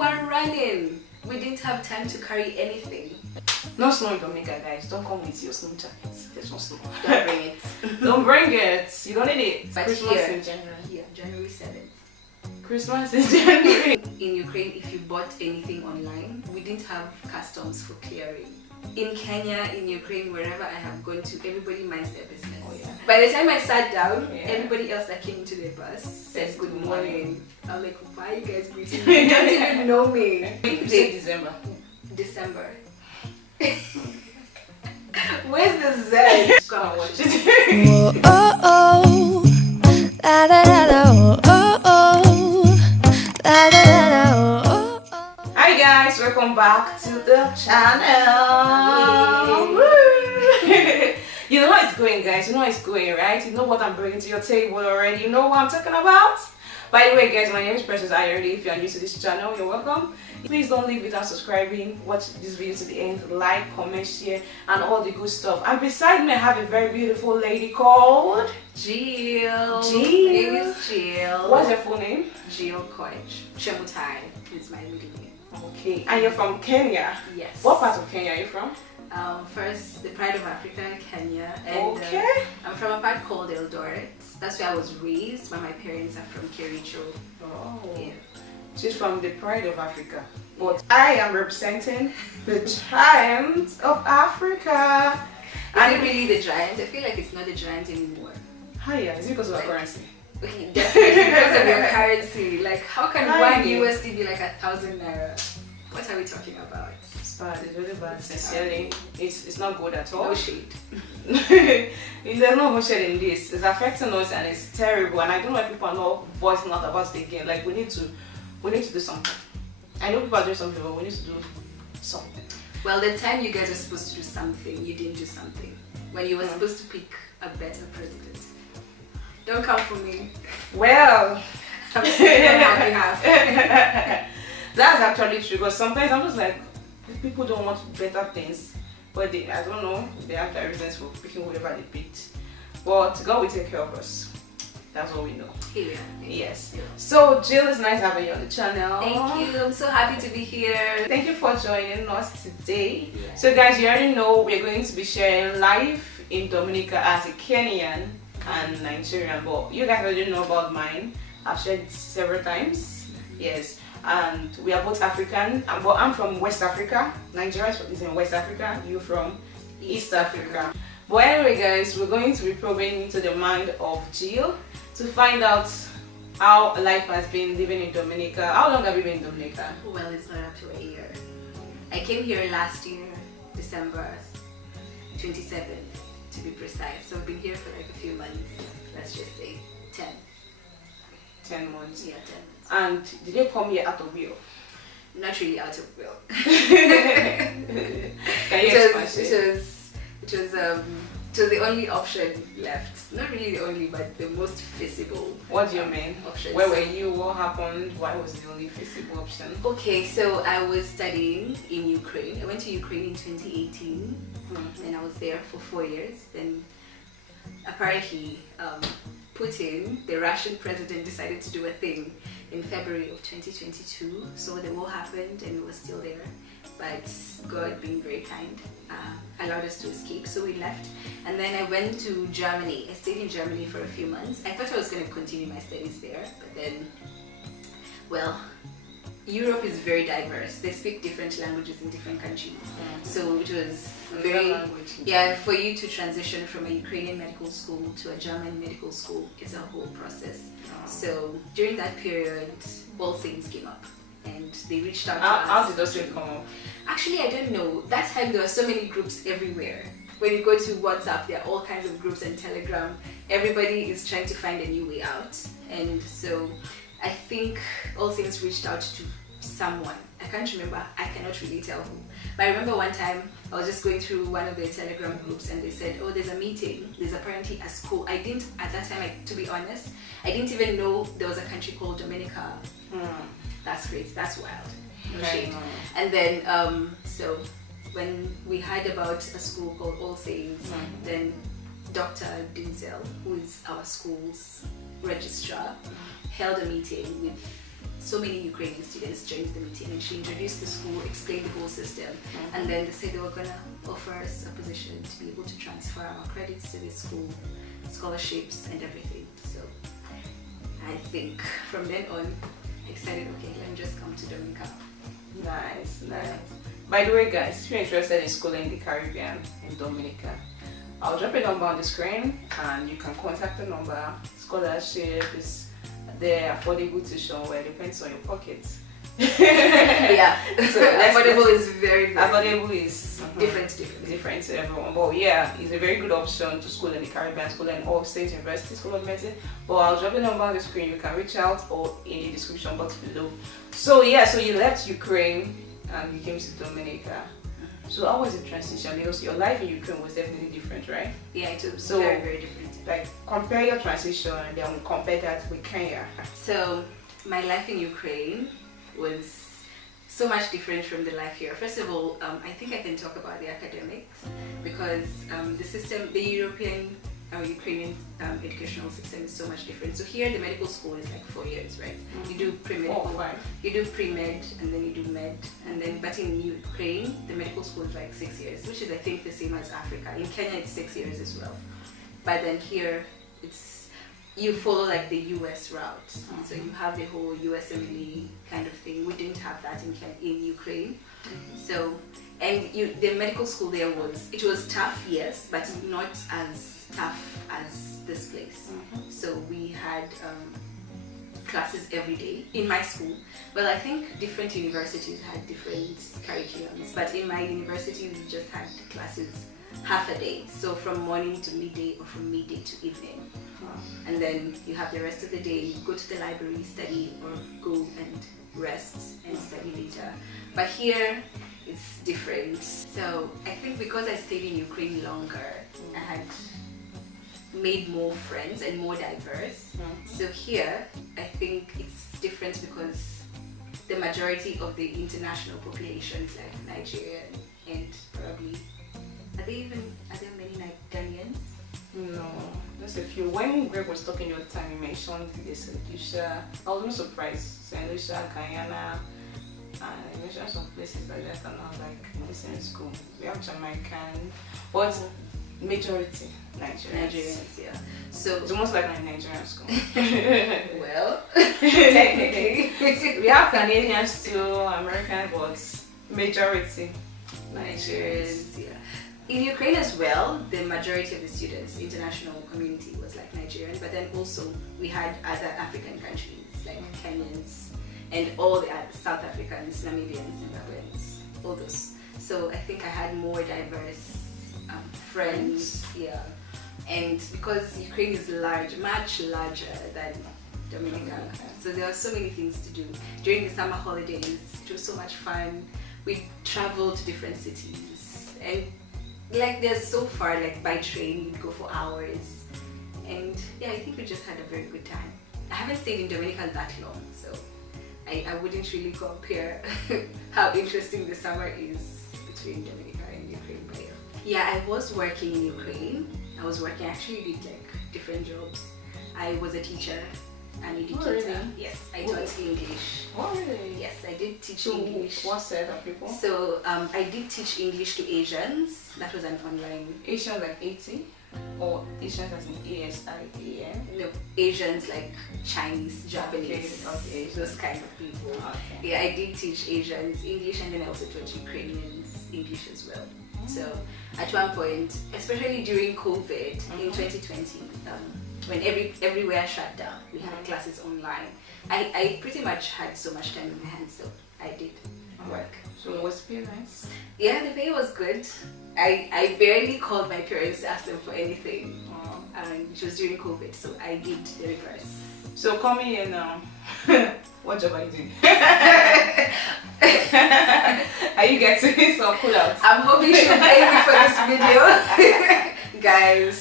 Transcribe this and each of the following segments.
were running. We didn't have time to carry anything. No snow in Dominica, guys. Don't come with your snow jackets. There's no snow. Don't bring it. Don't bring it. You don't need it. But Christmas here, in January. yeah, January 7th. Christmas in January. In Ukraine, if you bought anything online, we didn't have customs for clearing. In Kenya, in Ukraine, wherever I have gone to, everybody minds their business. Oh, yeah. By the time I sat down, Yeah. everybody else that came into the bus said good morning. I'm like, why are you guys greeting me? me? You don't even know me. You say December. December. Where's the Z? Go and watch it. Oh, oh, oh, la la la la, oh, oh, oh, la la la la, oh, oh, oh. Hi guys, welcome back to the channel. You know how it's going, guys. You know how it's going, right? You know what I'm bringing to your table already. You know what I'm talking about. By the way, guys, my name is Precious Ayorinde. If you are new to this channel, you're welcome. Please don't leave without subscribing. Watch this video to the end. Like, comment, share, and all the good stuff. And beside me, I have a very beautiful lady called Jill. Jill. My name is Jill. What's your full name? Jill Koech. Chemutai is my middle name. Okay. And you're from Kenya? Yes. What part of Kenya are you from? First, the Pride of Africa, Kenya. And, Okay. I'm from a part called Eldoret. That's where I was raised, but my parents are from Kericho. Oh. Yeah. She's from the Pride of Africa. But I am representing the Giant of Africa. Is it really the giant? I feel like it's not the giant anymore. Hiya, is it because of our currency? Okay, definitely because of your currency. Like, how can Hi. one USD be like 1,000 naira? What are we talking about? It's bad, it's really bad. Sincerely, it's not good at all. No shade. There's no bullshit in this. It's affecting us and it's terrible. And I don't know why people are not voicing out about it again. Like we need to do something. I know people are doing something, but we need to do something. Well, the time you guys are supposed to do something, you didn't do something. When you were supposed to pick a better president. Don't come for me. Well, I'm speaking on my behalf. that's actually true. Because sometimes I'm just like, people don't want better things, but I don't know. They have their reasons for picking whoever they picked. But God will take care of us. That's all we know. Here. Yes. So Jill, it's nice having you on the channel. Thank you. I'm so happy to be here. Thank you for joining us today. Yeah. So guys, you already know we're going to be sharing life in Dominica as a Kenyan and Nigerian, but you guys already know about mine. I've shared it several times. Yes, and we are both African, but I'm from West Africa. Nigeria is in West Africa, you from East Africa. But anyway guys, we're going to be probing into the mind of Jill to find out how life has been living in Dominica. How long have you been in Dominica? Well, it's not up to a year. I came here last year, December 27th to be precise. So I've been here for like a few months. Let's just say 10. 10 months. Yeah, 10 months. And did you come here out of will? Not really out of will. Can you explain? It was the only option left. Not really the only, but the most feasible. What do you mean? Option. Where were you? What happened? Why was the only feasible option? Okay, so I was studying in Ukraine. I went to Ukraine in 2018, and I was there for 4 years. Then apparently Putin, the Russian president, decided to do a thing in February of 2022. So the war happened and we were still there. But God, being very kind, allowed us to escape. So we left. And then I went to Germany. I stayed in Germany for a few months. I thought I was going to continue my studies there. But then, well, Europe is very diverse. They speak different languages in different countries. So it was very, yeah, for you to transition from a Ukrainian medical school to a German medical school, it's a whole process. So during that period, All Saints came up and they reached out to us. How did those come up? Actually, I don't know. That time there were so many groups everywhere. When you go to WhatsApp, there are all kinds of groups, and Telegram. Everybody is trying to find a new way out. And so I think All Saints reached out to someone. I can't remember. I cannot really tell who. But I remember one time I was just going through one of the Telegram groups and they said, oh, there's a meeting. There's apparently a school. I didn't, at that time, to be honest, I didn't even know there was a country called Dominica. That's great. That's wild. No shade. And then, so when we heard about a school called All Saints, then Dr. Denzel, who is our school's registrar, held a meeting with so many Ukrainian students joined the meeting, and she introduced the school, explained the whole system, and then they said they were gonna offer us a position to be able to transfer our credits to the school, scholarships and everything. So I think from then on, I decided, okay, let me just come to Dominica. Nice, nice. By the way, guys, if you're interested in schooling in the Caribbean, in Dominica, I'll drop a number on the screen and you can contact the number. Scholarship is there, affordable tuition, where it depends on your pockets. Yeah, so affordable is very affordable is different to everyone. But yeah, it's a very good option to school in the Caribbean, school in all state university, school of medicine. But I'll drop a number on the screen. You can reach out or in the description box below. So yeah, so you left Ukraine and you came to Dominica. So how was the transition? Because your life in Ukraine was definitely different, right? Yeah, it was So, very, very different. Like, compare your transition and then we'll compare that with Kenya. So my life in Ukraine was so much different from the life here. First of all, I think I can talk about the academics because the system, the European or Ukrainian educational system is so much different. So here the medical school is like 4 years, right? You do pre-medical, you do pre-med and then you do med, and then but in Ukraine the medical school is like 6 years, which is I think the same as Africa. In Kenya it's 6 years as well, but then here it's you follow like the US route. So you have the whole USMLE kind of thing. We didn't have that in Ukraine. So the medical school there was tough, yes, but not as tough as this place. So we had classes every day in my school. Well, I think different universities had different curriculums, but in my university we just had classes half a day, so from morning to midday or from midday to evening. And then you have the rest of the day, you go to the library, study, or go and rest and study later. But here it's different. So I think because I stayed in Ukraine longer, I had made more friends and more diverse. So here I think it's different because the majority of the international population is like Nigerian, and probably are there many Ghanaians? No, just a few. When Greg was talking the other time, he mentioned the St. Lucia. I was not surprised. St. Lucia, Guyana, and he mentioned some places like that, and I was like, in the same school. We have Jamaican, but majority Nigerians. Yeah. So it's almost like a Nigerian school. Well, technically. We have Canadians too, Americans, but majority Nigerians, yeah. In Ukraine as well, the majority of the students, international community was like Nigerian, but then also we had other African countries like Kenyans and all the other South Africans, Namibians, Zimbabweans, all those. So I think I had more diverse friends, yeah. And because Ukraine is large, much larger than Dominica, so there are so many things to do. During the summer holidays, it was so much fun. We traveled to different cities, and like they're so far, like by train you'd go for hours, and yeah, I think we just had a very good time. I haven't stayed in Dominica that long, so I wouldn't really compare how interesting the summer is between Dominica and Ukraine. But yeah, I was working in Ukraine. I actually did like different jobs. I was a teacher and educator. Really? Yes, I taught English. Oh, really? Yes, I did teach English. What set of people? So I did teach English to Asians. That was an online. Asians like 80? Or Asians as in ASIAN? No, Asians like Chinese, Japanese, okay. Those kind of people. Okay. Yeah, I did teach Asians English, and then I also taught Ukrainians English as well. So at one point, especially during COVID in 2020, when everywhere shut down, we had classes online. I pretty much had so much time in my hands, so I did work. So was the pay nice? Yeah, the pay was good. I barely called my parents to ask them for anything, which was during COVID, so I did the reverse. So coming here now, what job are you doing? Are you getting some pull out? I'm hoping she'll pay me for this video. Guys,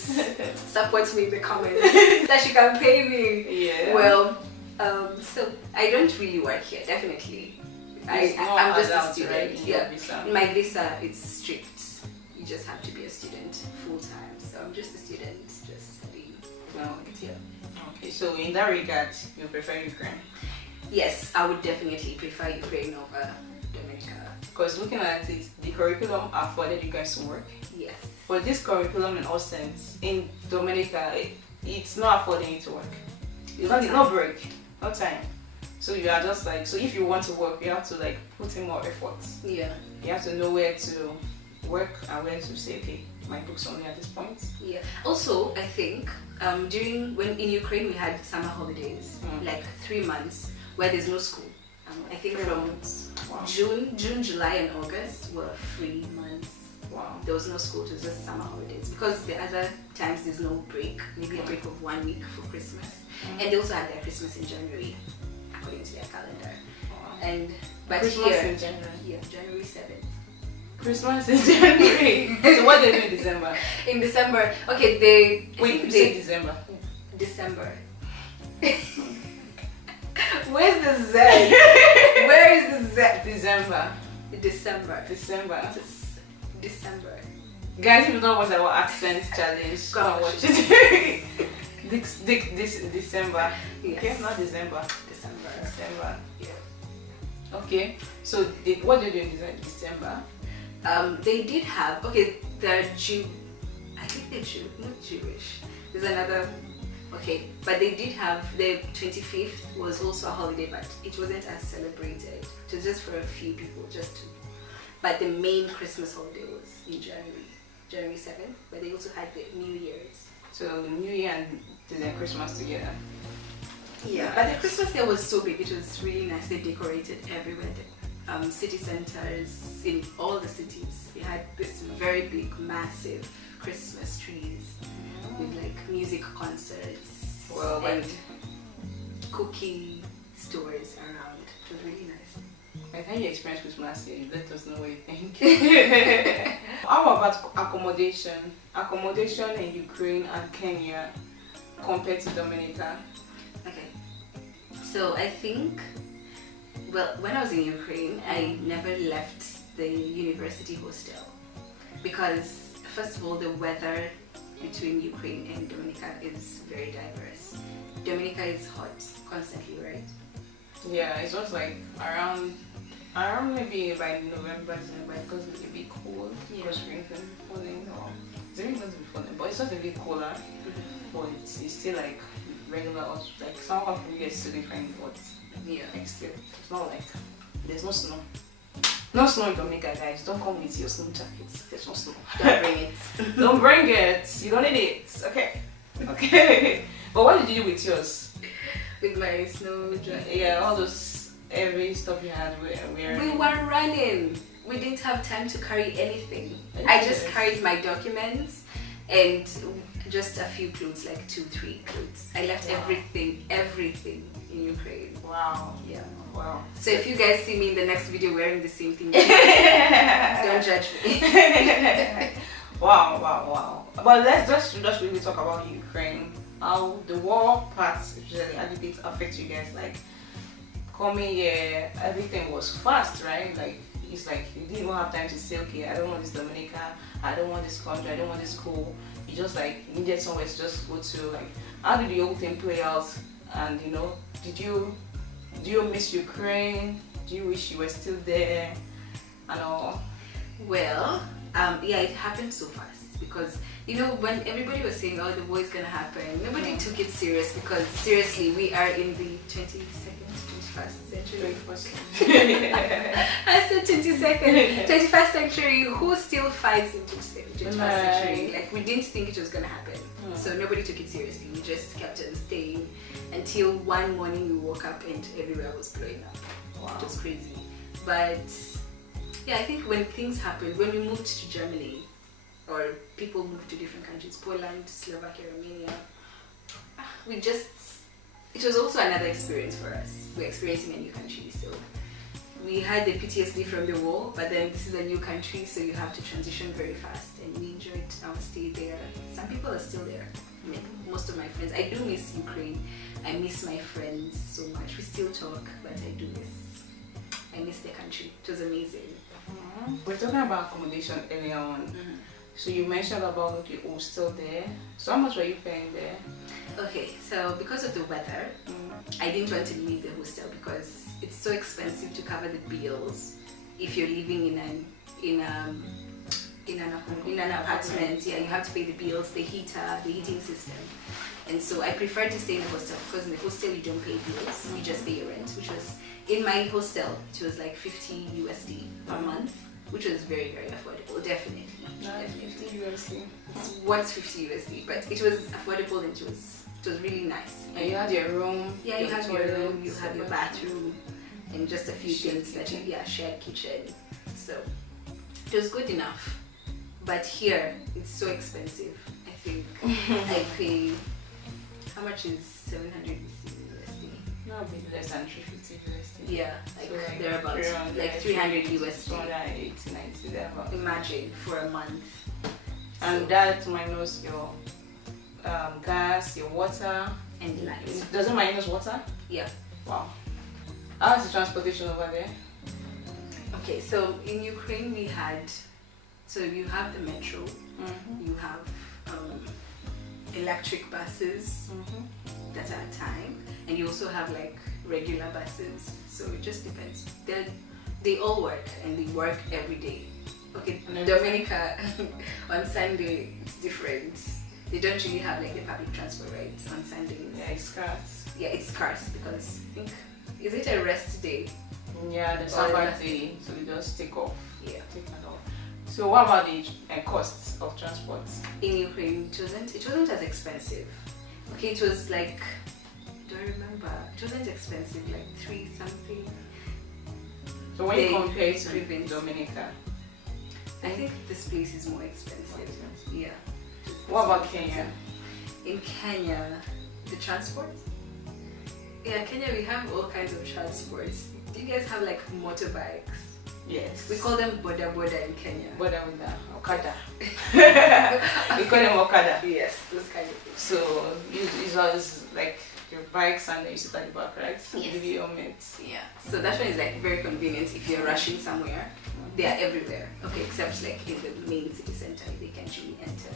support me in the comments that she can pay me. Yeah. Well, so I don't really work here, definitely. I'm just a student. Right? Yeah. Visa. My visa, it's strict. You just have to be a student full time. So I'm just a student, just studying. No. Yeah. Okay, so in that regard, you prefer Ukraine? Yes, I would definitely prefer Ukraine over Dominica. Because looking at it, the curriculum afforded you guys to work. Yes. But this curriculum in all sense, in Dominica, it's not affording you to work. It's not, no break, no time. So you are just like, so if you want to work, you have to like put in more effort. Yeah. You have to know where to work and where to say, okay, my book's only at this point. Yeah. Also, I think when in Ukraine we had summer holidays, like 3 months where there's no school. I think from June, July, and August were free months. Wow. There was no school, it was just summer holidays. Because the other times there's no break, maybe a break of 1 week for Christmas. And they also had their Christmas in January, according to their calendar. Wow. But Christmas here, in January. Yeah, January 7th. Christmas in January. So what do they do in December? In December, okay, Wait, you say December. December. Where's the Z? Where is the Z? December. December. December. Guys, if you don't watch our accent challenge, go and watch it. This December. Yes. Okay, not December. December. Yeah. Okay. So what do you do in December? They did have the Jew. I think they're Jew, not Jewish. There's another. Okay, but they did have the 25th was also a holiday, but it wasn't as celebrated. It was just for a few people, But the main Christmas holiday was in January 7th. But they also had the New Year's. So the New Year and Christmas together. Yeah, but the Christmas there was so big. It was really nice. They decorated everywhere. The city centers in all the cities. They had this very big, massive Christmas trees with like music concerts and cookie stores around. It was really nice. By the time you experienced Christmas here, you let us know what you think. How about accommodation? Accommodation in Ukraine and Kenya compared to Dominica? Okay, so I think, well, when I was in Ukraine, I never left the university hostel because, first of all, the weather between Ukraine and Dominica is very diverse. Dominica is hot constantly, right? Yeah, it's just like around maybe by November, December, because it's a bit cold. Yeah. Because rain can be falling. Or it's really not to be falling, but it's not a bit cooler. But it's still like regular, like some of the years still different, but Yeah. like still, it's not like there's no snow. No snow in Dominica, guys. Don't come with your snow jackets. There's no snow. Don't bring it. Don't bring it. You don't need it. Okay. Okay. But what did you do with yours? With my snow jacket. Yeah, all those heavy stuff you had. We were running. We didn't have time to carry anything. I just carried my documents and just a few clothes, like 2-3 clothes. I left everything in Ukraine. Wow. Yeah. Wow. So if you guys see me in the next video wearing the same thing, don't judge me. Wow. But let's just really talk about Ukraine. How the war parts, especially, how did it affect you guys? Like coming here, everything was fast, right? Like it's like you didn't even have time to say, okay, I don't want this Dominica, I don't want this country, I don't want this school. You just like needed somewhere to just go to. Like, how did the whole thing play out? And do you miss Ukraine? Do you wish you were still there? And all? Well, yeah, it happened so fast because when everybody was saying, "Oh, the war is gonna happen," nobody took it serious because seriously, we are in the 21st century. I said 21st century. Who still fights in 21st century? Like, we didn't think it was gonna happen, so nobody took it seriously. We just kept on staying until one morning we woke up and everywhere was blowing up. Wow. It was crazy. But yeah, I think when things happened, when we moved to Germany, or people moved to different countries, Poland, Slovakia, Romania, it was also another experience for us. We're experiencing a new country, so we had the PTSD from the war, but then this is a new country, so you have to transition very fast, and we enjoyed our stay there. Some people are still there. Like most of my friends. I do miss Ukraine. I miss my friends so much. We still talk, but I miss the country. It was amazing. We're talking about accommodation earlier on. So you mentioned about the hostel there. So how much were you paying there? Okay, so because of the weather, I didn't want to leave the hostel because it's so expensive to cover the bills if you're living in an apartment. Yeah, you have to pay the bills, the heater, the heating system. And so I prefer to stay in the hostel because in the hostel you don't pay bills, you just pay your rent, which was in my hostel it was like 50 USD per month, which was very, very affordable. Definitely. 50 USD. What's 50 USD? But it was affordable and it was really nice. And you had your room. Yeah, you have your room, you have your bathroom, and just a few things that you, shared kitchen. So it was good enough. But here it's so expensive. I think I pay, how much is 700 USD? No, a bit less than 350 USD. Yeah, So like thereabouts, like 300 USD. 280, 90 thereabouts. Imagine for a month. And that minus your gas, your water, and lights. Does it minus water? Yeah. Wow. How's the transportation over there? Okay, so in Ukraine we had, so you have the metro, you have electric buses that are time, and you also have like regular buses. So it just depends. They all work and they work every day. Okay, Dominica on Sunday it's different. They don't really have like the public transport rights on Sundays. Yeah, it's scarce. Yeah, it's scarce because I think, is it a rest day? Yeah, the Sabbath day, so we just take off. Yeah. Take it off. So what about the costs of transport? In Ukraine, it wasn't as expensive. Okay, it was like, do I remember? It wasn't expensive, like 3 something. So when you compare to Dominica, I think this place is more expensive. Yeah. What about Kenya? In Kenya, the transport? Yeah, Kenya we have all kinds of transports. Do you guys have like motorbikes? Yes. We call them boda boda in Kenya. Boda boda, Okada. We call them Okada. Yes, those kind of things. So it's always like your bikes and you sit at the back, right? Yes. Give you your mates. Yeah. So that one is like very convenient if you're rushing somewhere. They are everywhere. Okay, except like in the main city center, they can't really enter.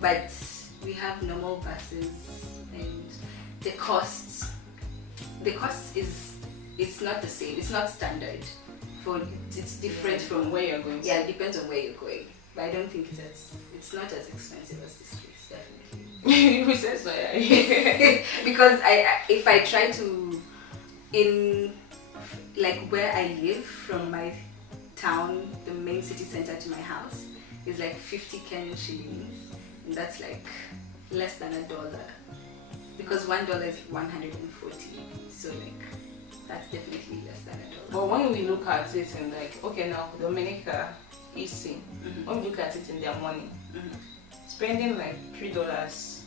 But we have normal buses, and the cost is, it's not the same. It's not standard. It's different from where you're going. Yeah, it depends on where you're going. But I don't think it's not as expensive as this place, definitely. Who says so? Because if I try to, in like where I live from my town, the main city center to my house is like 50 Kenyan shillings, and that's like less than $1, because $1 is 140. So like that's definitely less than $1. But when we look at it in like, okay, now Dominica, easy. When we look at it in their money, spending like $3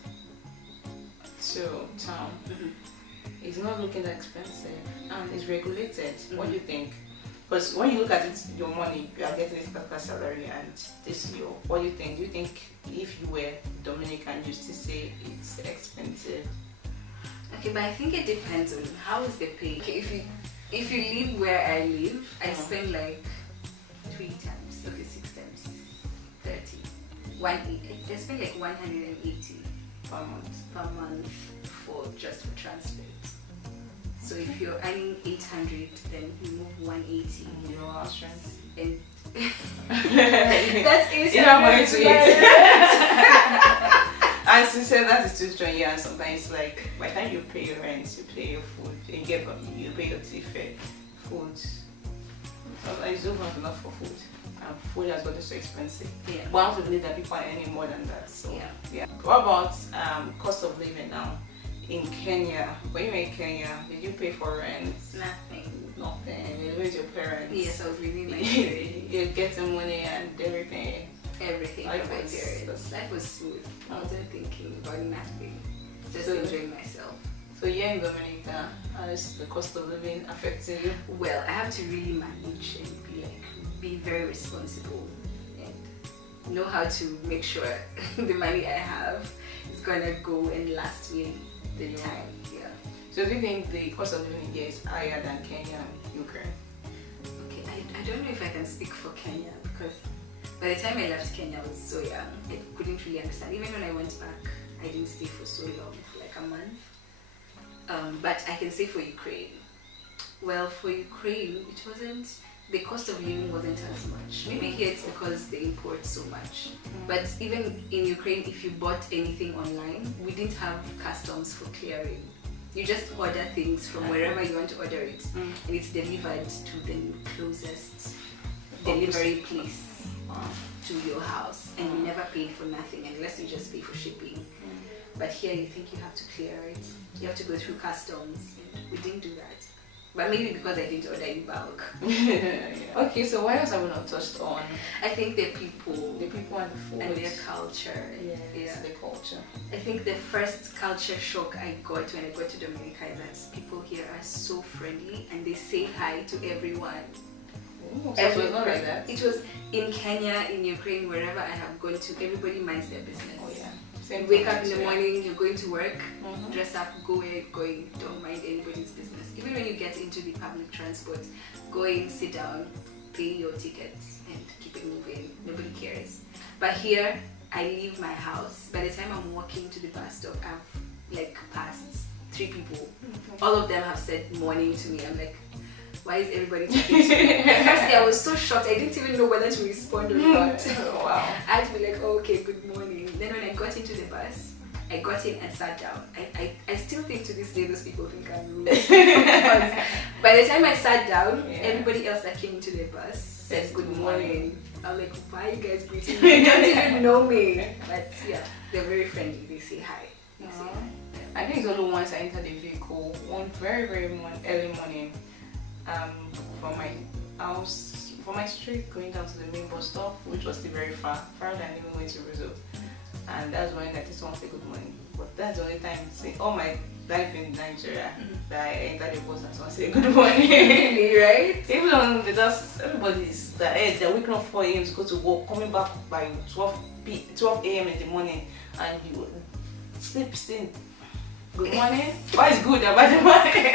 to town is not looking that expensive, and it's regulated. What do you think? Because when you look at it, your money, you are getting this particular salary, and this your. What do you think? Do you think if you were Dominican, you still say it's expensive? Okay, but I think it depends on how is the pay. Okay, if you live where I live, I spend like 3 times, okay, 6 times 30. I spend like 180 per month for transport. So if you're earning 800, then you move 180. Your house rent. And that's 800. You're not going to eat. And since that is too strong, yeah, and sometimes like by the time you pay your rent, you pay your food, you pay your ticket, food. Sometimes you don't have enough for food. And food has gotten so expensive. Yeah. But I want to believe that people are earning more than that. So yeah. What about cost of living now? In Kenya, when you were in Kenya, did you pay for rent? Nothing. You live with your parents. Yes, I was living like that. You're getting money and everything. Everything from my parents. Life was smooth. I wasn't thinking about nothing. Just enjoying myself. So here in Dominica, how is the cost of living affecting you? Well, I have to really manage and be very responsible and know how to make sure the money I have is gonna go and last me the time. Yeah. So do you think the cost of living here is higher than Kenya and Ukraine? Okay, I don't know if I can speak for Kenya, because by the time I left Kenya I was so young. I couldn't really understand. Even when I went back, I didn't stay for so long, for like a month. But I can say for Ukraine, well, for Ukraine, it wasn't, the cost of living wasn't as much. Maybe here it's because they import so much. But even in Ukraine, if you bought anything online, we didn't have customs for clearing. You just order things from wherever you want to order it, and it's delivered to the closest delivery place to your house, and you never pay for nothing unless you just pay for shipping. But here you think you have to clear it, you have to go through customs. We didn't do that. But maybe because I didn't order in bulk. Okay, so what else have we not touched on? I think the people And the food. and their culture. Yes, the culture. I think the first culture shock I got when I got to Dominica is that people here are so friendly and they say hi to everyone. Ooh, so it was not like that? It was in Kenya, in Ukraine, wherever I have gone to, everybody minds their business. Oh yeah. You wake up in the morning, you're going to work, dress up, go where you're going, don't mind anybody's business. Even when you get into the public transport, go in, sit down, pay your tickets and keep it moving. Nobody cares. But here, I leave my house. By the time I'm walking to the bus stop, I've like passed 3 people. All of them have said morning to me. I'm like, why is everybody talking to me? Firstly, I was so shocked. I didn't even know whether to respond or not. Oh, wow. I had to be like, oh, okay, good morning. Then when I got into the bus, I got in and sat down. I still think to this day those people think I'm rude. Because by the time I sat down, everybody else that came into the bus said good morning. I'm like, why are you guys greeting me? You don't even know me. But yeah, they're very friendly. They say hi. I think it's only once I entered the vehicle, one very, very early morning, from my house, from my street going down to the main bus stop, which was still very far than even going to Roseau. And that's when I just want to say good morning. But that's the only time, say, all my life in Nigeria, that I entered the bus and someone say good morning. Really, right? Even on the dust, everybody's they're waking up 4 a.m. to go to work, coming back by 12 a.m. in the morning, and you sleep still. Good morning. Why is good about the morning?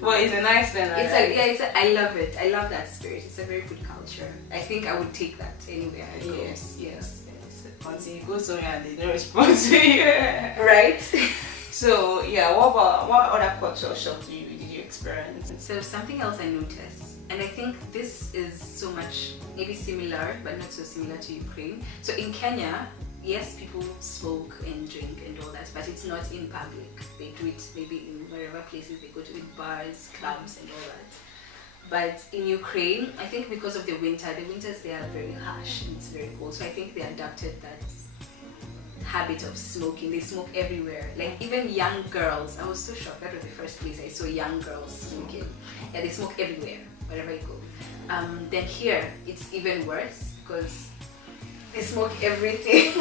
Well, it's a nice thing. I love it. I love that spirit. It's a very good culture. I think I would take that anywhere I go. Yes. Until you go somewhere and they don't respond to you. Right? So yeah, what other cultural shock did you experience? So something else I noticed, and I think this is so much maybe similar but not so similar to Ukraine. So in Kenya, yes, people smoke and drink and all that, but it's not in public. They do it maybe in wherever places they go to, in bars, clubs and all that. But in Ukraine, I think because of the winters they are very harsh and it's very cold. So I think they adopted that habit of smoking. They smoke everywhere. Like even young girls, I was so shocked. That was the first place I saw young girls smoking. Yeah, they smoke everywhere, wherever you go. Then here, it's even worse because they smoke everything.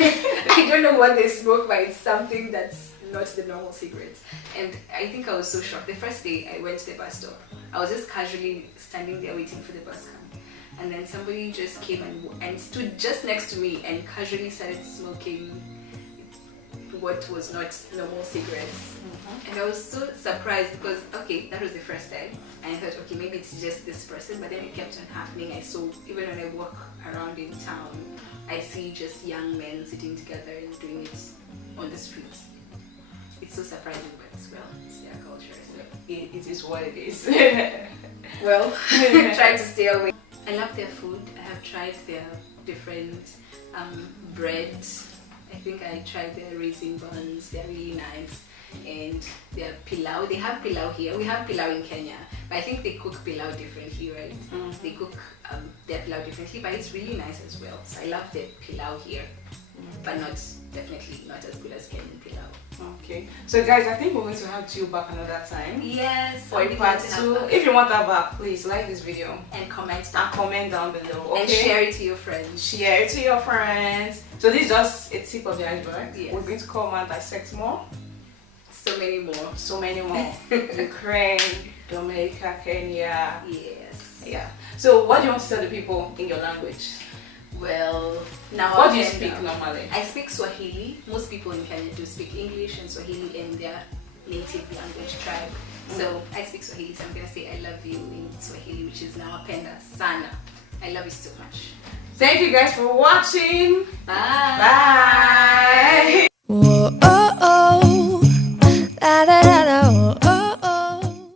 I don't know what they smoke, but it's something that's not the normal cigarettes. And I think I was so shocked. The first day I went to the bus stop, I was just casually standing there waiting for the bus come. And then somebody just came and stood just next to me and casually started smoking what was not normal cigarettes. And I was so surprised because, okay, that was the first time. And I thought, okay, maybe it's just this person, but then it kept on happening. I saw, even when I walk around in town, I see just young men sitting together and doing it on the streets. It's so surprising, but well, it's their culture. So. It is what it is. Well, try to stay away. I love their food. I have tried their different breads. I think I tried their raisin buns. They're really nice. And their pilau. They have pilau here. We have pilau in Kenya, but I think they cook pilau differently, right? They cook their pilau differently, but it's really nice as well. So I love the pilau here, but definitely not as good as Kenyan pilau. Okay, so guys, I think we're going to have you back another time. Yes, for part 2. If you want that back, please like this video and comment down below. Okay? And share it to your friends. Share it to your friends. So this is just a tip of the iceberg. Yes. We're going to come and dissect more. So many more. Ukraine, Dominica, Kenya. Yes. Yeah. So what do you want to tell the people in your language? Well, now what do you speak normally? I speak Swahili. Most people in Kenya do speak English and Swahili in their native language tribe. So I speak Swahili, so I'm gonna say I love you in Swahili, which is nawapenda sana. I love you so much. Thank you guys for watching. Bye. Bye.